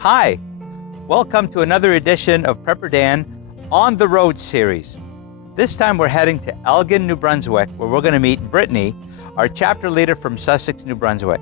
Hi, welcome to another edition of Prepper Dan on the Road series. This time we're heading to Elgin, New Brunswick, where we're going to meet Brittney, our chapter leader from Sussex, New Brunswick.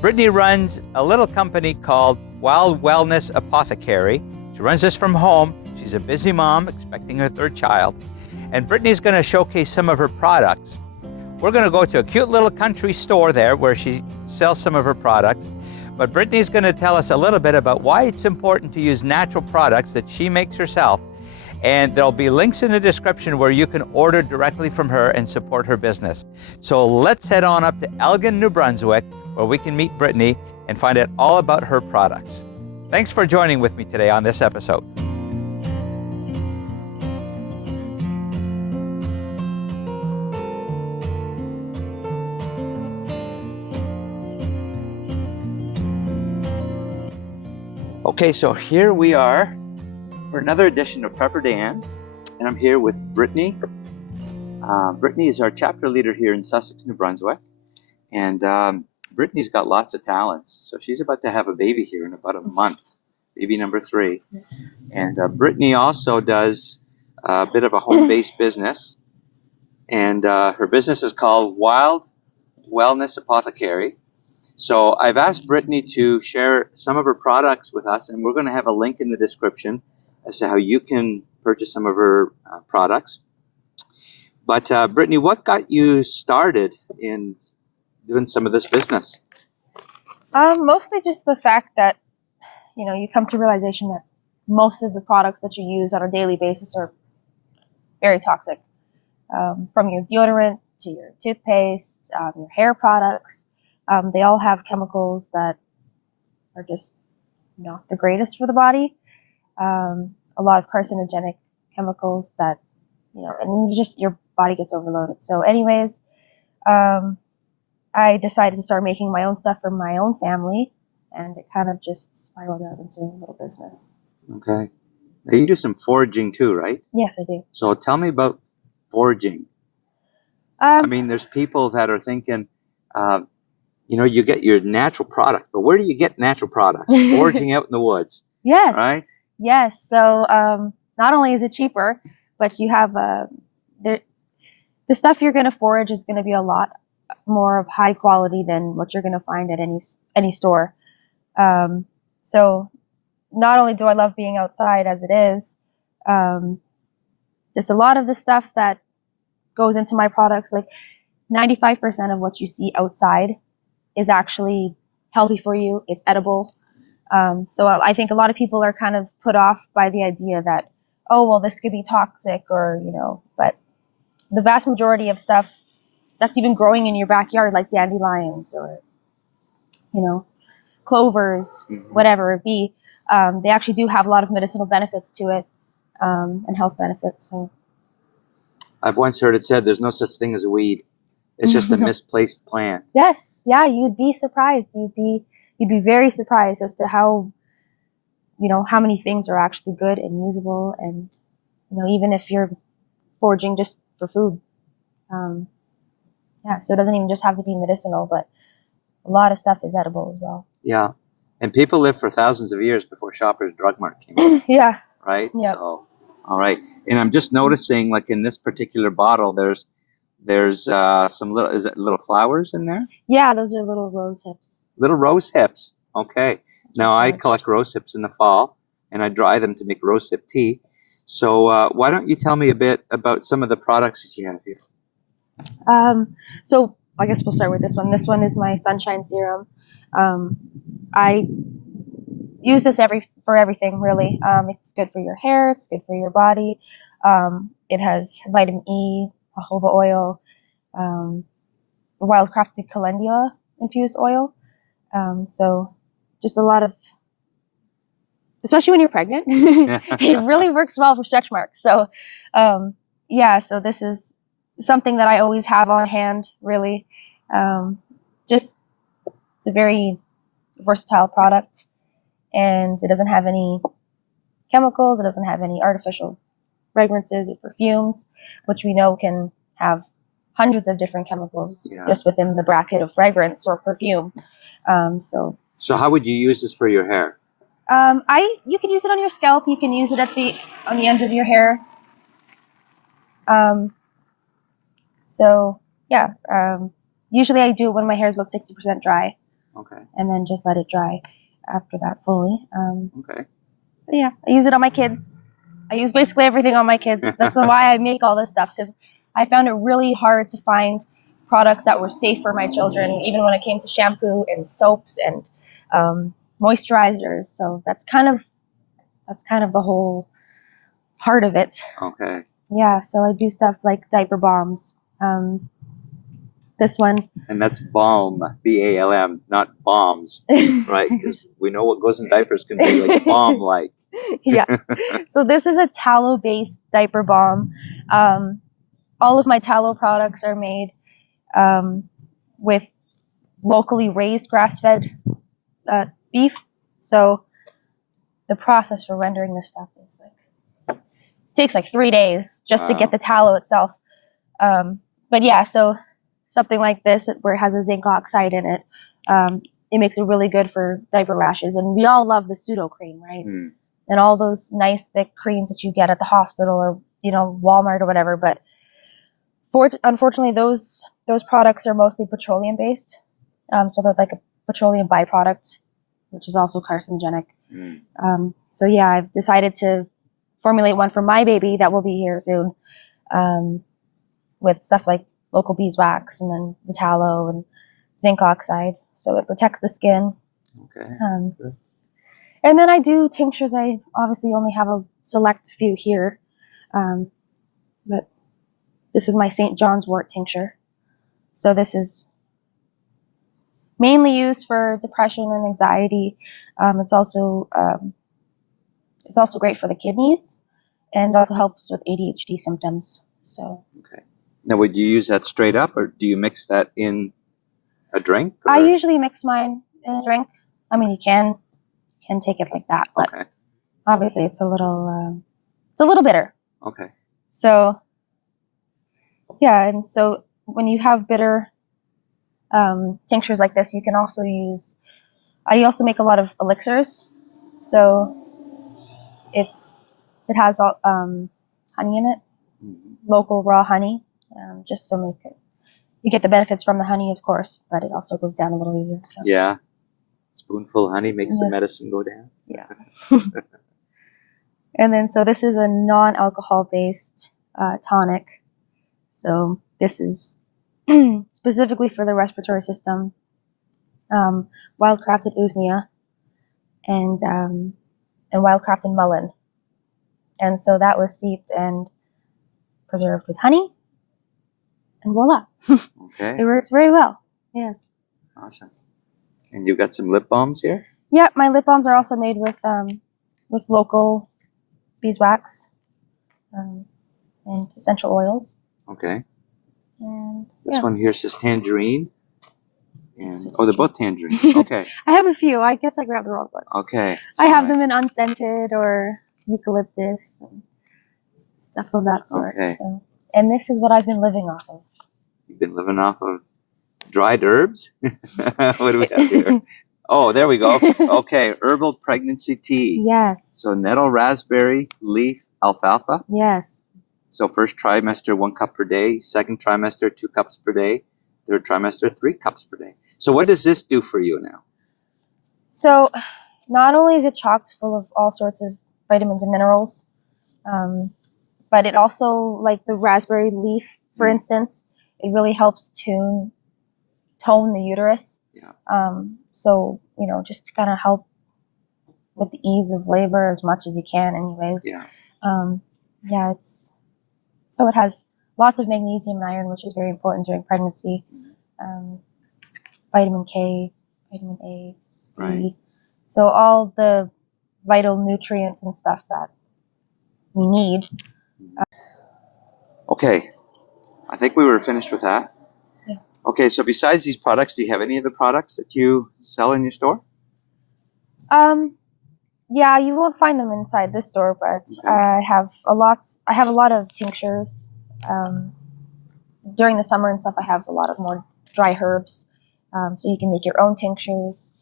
Brittney runs a little company called Wild Wellness Apothecary. She runs this from home. She's a busy mom expecting her third child. And Brittney's going to showcase some of her products. We're going to go to a cute little country store there where she sells some of her products. But Brittney's going to tell us a little bit about why it's important to use natural products that she makes herself. And there'll be links in the description where you can order directly from her and support her business. So let's head on up to Elgin, New Brunswick, where we can meet Brittney and find out all about her products. Thanks for joining with me today on this episode. Okay, so here we are for another edition of Prepper Dan, and I'm here with Brittney. Brittney is our chapter leader here in Sussex, New Brunswick, and Brittney's got lots of talents. So she's about to have a baby here in about a month, baby number 3. And Brittney also does a bit of a home-based business, and her business is called Wild Wellness Apothecary. So I've asked Brittney to share some of her products with us, and we're going to have a link in the description as to how you can purchase some of her products. But Brittney, what got you started in doing some of this business? Mostly just the fact that, you come to realization that most of the products that you use on a daily basis are very toxic. From your deodorant to your toothpaste, your hair products. They all have chemicals that are just, not the greatest for the body. A lot of carcinogenic chemicals that, and your body gets overloaded. So anyways, I decided to start making my own stuff for my own family, and it kind of just spiraled out into a little business. Okay. Now you do some foraging too, right? Yes, I do. So tell me about foraging. I mean, there's people that are thinking, you get your natural product, but where do you get natural products? Foraging out in the woods. Yes. Right? Yes. So not only is it cheaper, but you have the stuff you're going to forage is going to be a lot more of high quality than what you're going to find at any store. So not only do I love being outside as it is, just a lot of the stuff that goes into my products, like 95% of what you see outside is actually healthy for you. It's edible. So I think a lot of people are kind of put off by the idea that, oh, well, this could be toxic or, but the vast majority of stuff that's even growing in your backyard, like dandelions or, clovers, whatever it be, they actually do have a lot of medicinal benefits to it, and health benefits. So I've once heard it said there's no such thing as a weed. It's just a misplaced plant. Yes, yeah, you'd be surprised. You'd be very surprised as to how many things are actually good and usable, and even if you're foraging just for food. So it doesn't even just have to be medicinal, but a lot of stuff is edible as well. Yeah, and people lived for thousands of years before Shoppers Drug Mart came out. Yeah. Right. Yep. So, all right, and I'm just noticing, like in this particular bottle, there's some little flowers in there? Yeah, those are little rose hips. Little rose hips. Okay. Now I collect rose hips in the fall, and I dry them to make rose hip tea. So why don't you tell me a bit about some of the products that you have here? So I guess we'll start with this one. This one is my Sunshine Serum. I use this for everything, really. It's good for your hair. It's good for your body. It has vitamin E, jojoba oil, wild-crafted calendula infused oil. So just a lot of, especially when you're pregnant, it really works well for stretch marks. So so this is something that I always have on hand, really. It's a very versatile product, and it doesn't have any chemicals. It doesn't have any artificial fragrances or perfumes, which we know can have hundreds of different chemicals just within the bracket of fragrance or perfume. So how would you use this for your hair? You can use it on your scalp. You can use it on the ends of your hair. So yeah. Usually I do it when my hair is about 60% dry. Okay. And then just let it dry after that fully. Okay. But yeah, I use it on my kids. I use basically everything on my kids. That's why I make all this stuff, because I found it really hard to find products that were safe for my children, even when it came to shampoo and soaps and moisturizers. So that's kind of the whole part of it. Okay. Yeah, so I do stuff like diaper balms. This one. And that's balm, B-A-L-M, not bombs, right? Because we know what goes in diapers can be like balm-like. Yeah. So this is a tallow-based diaper balm. All of my tallow products are made with locally raised grass-fed beef. So the process for rendering this stuff is takes like 3 days just to get the tallow itself. But yeah, so something like this where it has a zinc oxide in it, it makes it really good for diaper rashes. And we all love the pseudo cream, right? And all those nice thick creams that you get at the hospital or Walmart or whatever. But unfortunately, those products are mostly petroleum based, so they're like a petroleum byproduct, which is also carcinogenic. So yeah, I've decided to formulate one for my baby that will be here soon, with stuff like local beeswax and then the tallow and zinc oxide, so it protects the skin. Okay. And then I do tinctures. I obviously only have a select few here, but this is my St. John's wort tincture. So this is mainly used for depression and anxiety. It's also great for the kidneys, and also helps with ADHD symptoms. So. Okay. Now, would you use that straight up, or do you mix that in a drink? Or? I usually mix mine in a drink. I mean, you can take it like that, but obviously it's a little bitter. Okay. So yeah, and so when you have bitter tinctures like this, you can also use. I also make a lot of elixirs, so it has honey in it, local raw honey, just to make it. You get the benefits from the honey, of course, but it also goes down a little easier. So. Yeah. Spoonful of honey makes the medicine go down. Yeah. And then, so this is a non-alcohol based tonic. So this is specifically for the respiratory system. Wildcrafted usnea and wildcrafted mullein. And so that was steeped and preserved with honey. And voila. Okay. It works very well. Yes. Awesome. And you've got some lip balms here? Yeah, my lip balms are also made with local beeswax and essential oils. Okay. And this one here says tangerine. And they're both tangerine. Okay. I have a few. I guess I grabbed the wrong one. Okay. I have them in unscented or eucalyptus and stuff of that sort. Okay. So, and this is what I've been living off of. You've been living off of dried herbs? What do we have here? Oh, there we go. Okay, herbal pregnancy tea. Yes. So nettle, raspberry, leaf, alfalfa. Yes. So first trimester, 1 cup per day. Second trimester, 2 cups per day. Third trimester, 3 cups per day. So what does this do for you now? So not only is it chocked full of all sorts of vitamins and minerals, but it also, like the raspberry leaf, for instance, it really helps tone the uterus. Yeah. So, just to kind of help with the ease of labor as much as you can anyways. Yeah. Yeah, so it has lots of magnesium and iron, which is very important during pregnancy. Vitamin K, vitamin A, D. Right. So all the vital nutrients and stuff that we need. Okay. I think we were finished with that. Yeah. Okay, so besides these products, do you have any other products that you sell in your store? Yeah, you won't find them inside this store, but I have a lot of tinctures. During the summer and stuff, I have a lot of more dry herbs. So you can make your own tinctures,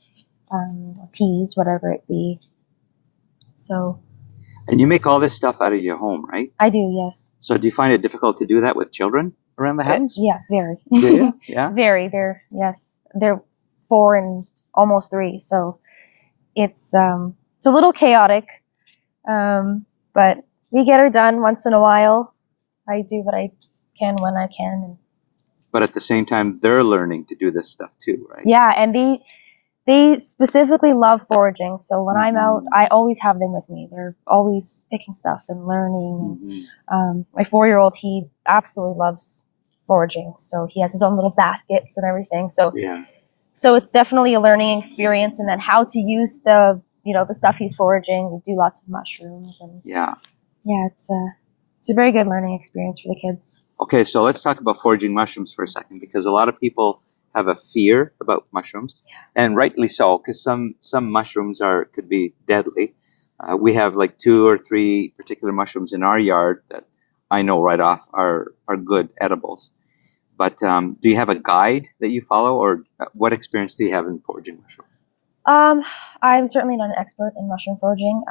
teas, whatever it be. So And you make all this stuff out of your home, right? I do, yes. So do you find it difficult to do that with children around the house? Yeah, very. Do you? Yeah. Very. They're 4 and almost 3, so it's a little chaotic, but we get her done once in a while. I do what I can when I can. But at the same time, they're learning to do this stuff too, right? Yeah, and they specifically love foraging. So when I'm out, I always have them with me. They're always picking stuff and learning. And my 4-year-old, he absolutely loves foraging. So he has his own little baskets and everything. So Yeah. so it's definitely a learning experience. And then how to use the stuff he's foraging. We do lots of mushrooms and Yeah. yeah, it's a very good learning experience for the kids. Okay, so let's talk about foraging mushrooms for a second, because a lot of people have a fear about mushrooms, and rightly so, because some mushrooms could be deadly. We have like 2 or 3 particular mushrooms in our yard that I know right off are good edibles. But do you have a guide that you follow, or what experience do you have in foraging mushrooms? I'm certainly not an expert in mushroom foraging,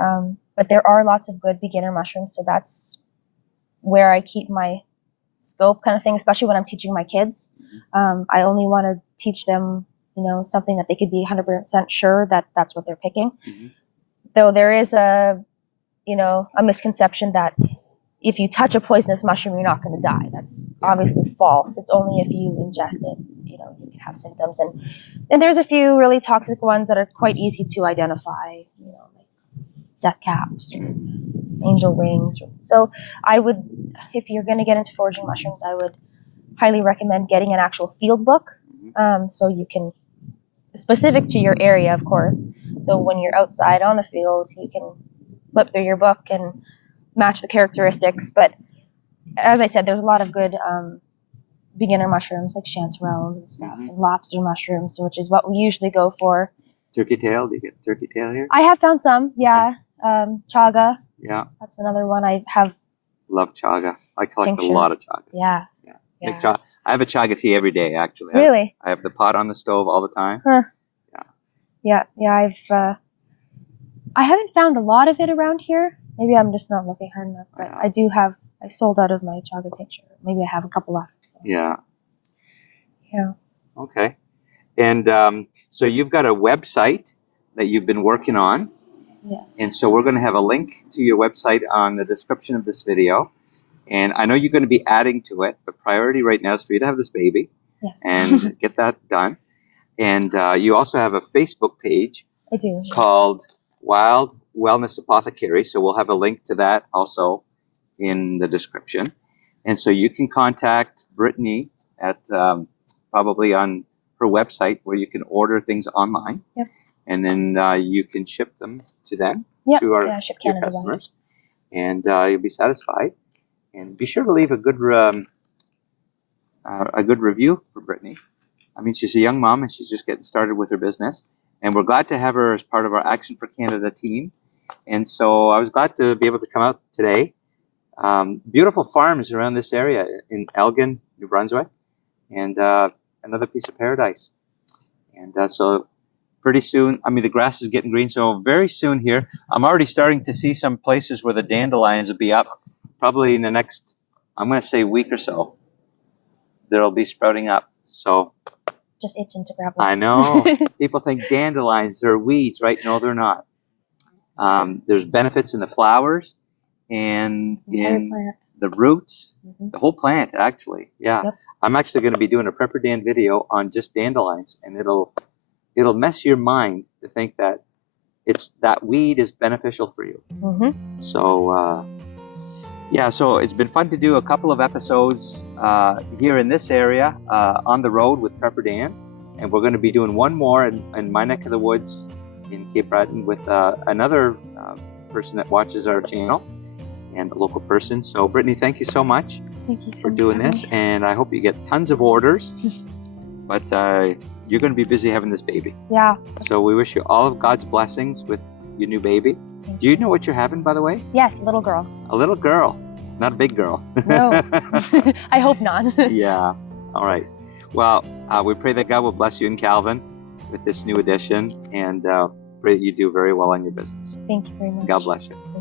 but there are lots of good beginner mushrooms, so that's where I keep my scope kind of thing, especially when I'm teaching my kids. I only want to teach them, something that they could be 100% sure that that's what they're picking. Though there is a misconception that if you touch a poisonous mushroom, you're not going to die. That's obviously false. It's only if you ingest it, you can have symptoms. And there's a few really toxic ones that are quite easy to identify, like death caps or angel wings. So I would, if you're going to get into foraging mushrooms, I would highly recommend getting an actual field book, so you can, specific to your area, of course. So when you're outside on the field, you can flip through your book and match the characteristics. But as I said, there's a lot of good beginner mushrooms like chanterelles and stuff, and lobster mushrooms, which is what we usually go for. Turkey tail? Do you get turkey tail here? I have found some, yeah. Chaga. Yeah. That's another one I have. Love chaga. I collect Tincture. a lot of chaga. Yeah. Yeah. I have a chaga tea every day, actually. Really? I have the pot on the stove all the time. Huh. Yeah. Yeah. I haven't found a lot of it around here. Maybe I'm just not looking hard enough. But I sold out of my chaga tincture. Maybe I have a couple left. So. Yeah. Yeah. Okay. And so you've got a website that you've been working on. Yes. And so we're going to have a link to your website on the description of this video. And I know you're going to be adding to it, but priority right now is for you to have this baby. Yes. And get that done. And you also have a Facebook page. I do. Called Wild Wellness Apothecary. So we'll have a link to that also in the description. And so you can contact Brittney at probably on her website, where you can order things online. Yep. And then you can ship them to them, to your customers, and you'll be satisfied. And be sure to leave a good review for Brittney. I mean, she's a young mom and she's just getting started with her business. And we're glad to have her as part of our Action for Canada team. And so I was glad to be able to come out today. Beautiful farms around this area in Elgin, New Brunswick, and another piece of paradise. And so pretty soon, I mean, the grass is getting green, so very soon here, I'm already starting to see some places where the dandelions will be up, probably in the next, I'm going to say, week or so. They'll be sprouting up. So just itching to grab them. I know. People think dandelions, they're weeds, right? No, they're not. There's benefits in the flowers and in the roots, the whole plant, actually. Yeah. Yep. I'm actually going to be doing a Prepper Dan video on just dandelions, and it'll mess your mind to think that that weed is beneficial for you. So, so it's been fun to do a couple of episodes here in this area on the road with Prepper Dan, and we're going to be doing one more in my neck of the woods in Cape Breton with another person that watches our channel and a local person. So Brittney, thank you so much for doing this, and I hope you get tons of orders. But you're going to be busy having this baby. Yeah. So we wish you all of God's blessings with your new baby. Do you know what you're having, by the way? Yes, a little girl. A little girl, not a big girl. No, I hope not. Yeah. All right. Well, we pray that God will bless you and Calvin with this new addition, and pray that you do very well in your business. Thank you very much. God bless you. Thank you.